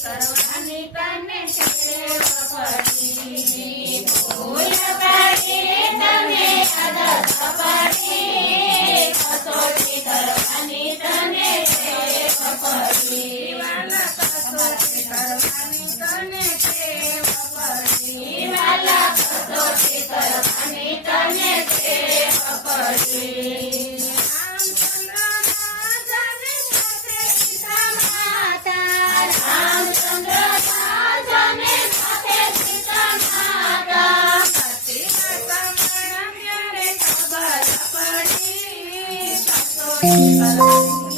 કરવાની તને ટેવ પડી ભૂલ પાડી તને આદત પડી કસોટી કરવાની તને ટેવ પડી વાલા કસોટી કરવાની તને ટેવ પડી વાલા કસોટી કરવાની તને ટેવ પડી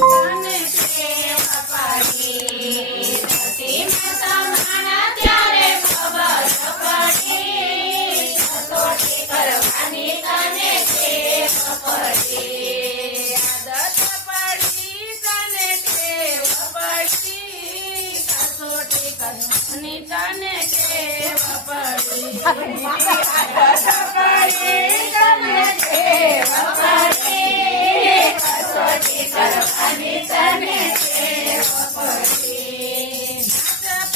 તને ટેવ પડી ધરતીમાં સમાણા ત્યારે ખબર પડી કસોટી કરવાની તને ટેવ પડી આદત પડી તને ટેવ પડી કસોટી કરવાની તને ટેવ પડી આદત પડી તને ટેવ પડી કસોટી કરવાની તને ટેવ પડી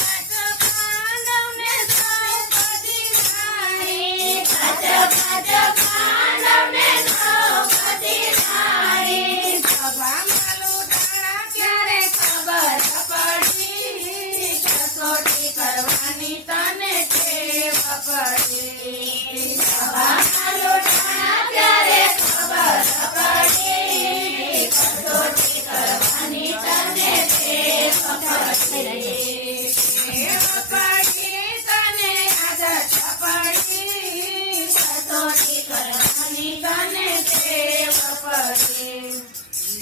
પાંચ પાંડવને દ્રૌપદી રાણી પાંચ પાંડવને દ્રૌપદી રાણી સભામાં લૂંટાણા ત્યારે ખબર પડી કસોટી કરવાની તને ટેવ પડી સભામાં લૂંટાણા ત્યારે ખબર પડી કસોટી કરવાની તને ટેવ પડી ટેવ પડી તને આદત પડી કસોટી કરવાની તને ટેવ પડી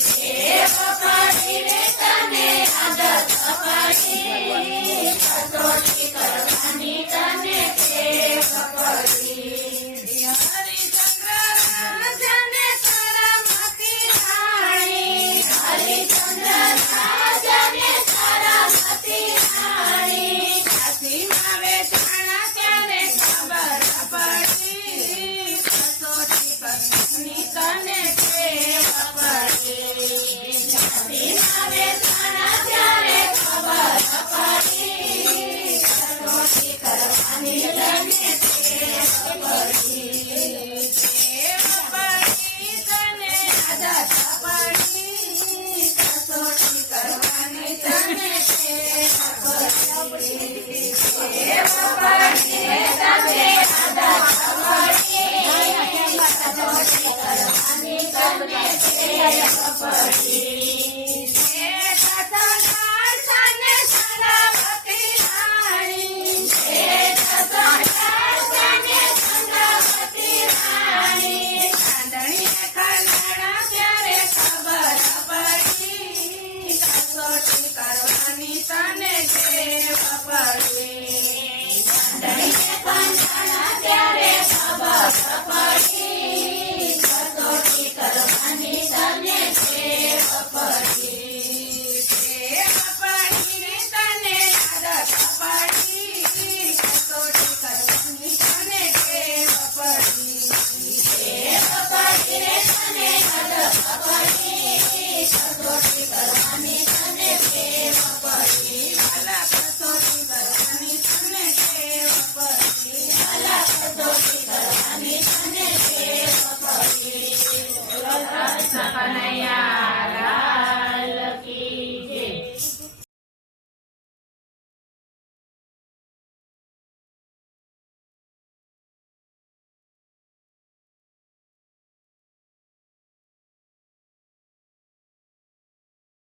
ટેવ પડી રે તને આદત પડી કસોટી કરવાની તને ટેવ પડી હરિચંદ્ર રાજાને તારામતી રાણી હરિચંદ્ર રાજાને તારામતી રાણી કાશીમાં વેચાણા ત્યારે ખબર પડી કસોટી કરવાની તને ટેવ પડી કાશીમાં વેચાણા ત્યારે ખબર પડી કસોટી કરવાની તને ટેવ પડી ટેવ પડી તને આદત પડી કસોટી કરવાની તને ટેવ પડી ટેવ પડી તને આદત પડી કસોટી કરવાની તને ટેવ પડી સાને સરસ્વતી રાણી સાને સરસ્વતી રાણી ચાંદણીએ ખંડાણા ત્યારે ખબર પડી કસોટી કરવાની તને ટેવ પડી ચાંદણીએ ખંડાણા ત્યારે ખબર પડી